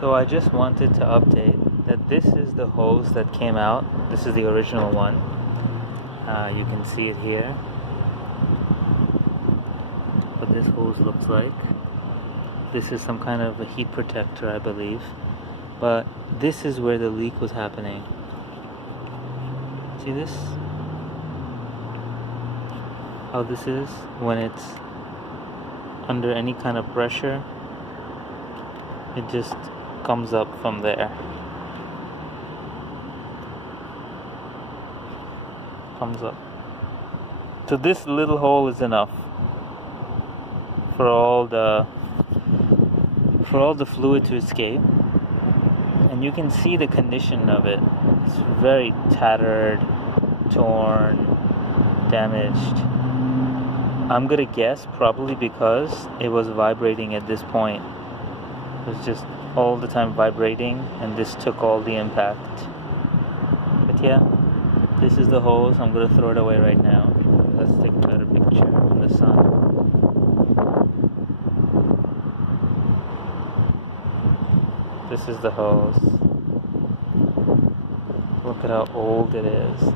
So I just wanted to update that this is the hose that came out. This is the original one. You can see it here. What this hose looks like. This is some kind of a heat protector, I believe. But this is where the leak was happening. See this? How this is when it's under any kind of pressure, it just comes up from there. Comes up. So this little hole is enough for all the fluid to escape. And you can see the condition of it. It's very tattered, torn, damaged. I'm gonna guess probably because it was vibrating at this point. It was just all the time vibrating, and this took all the impact. But yeah, this is the hose. I'm gonna throw it away right now. Let's take a better picture in the sun. This is the hose. Look at how old it is.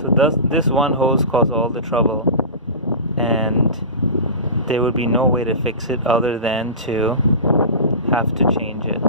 So this one hose caused all the trouble, and there would be no way to fix it other than to have to change it.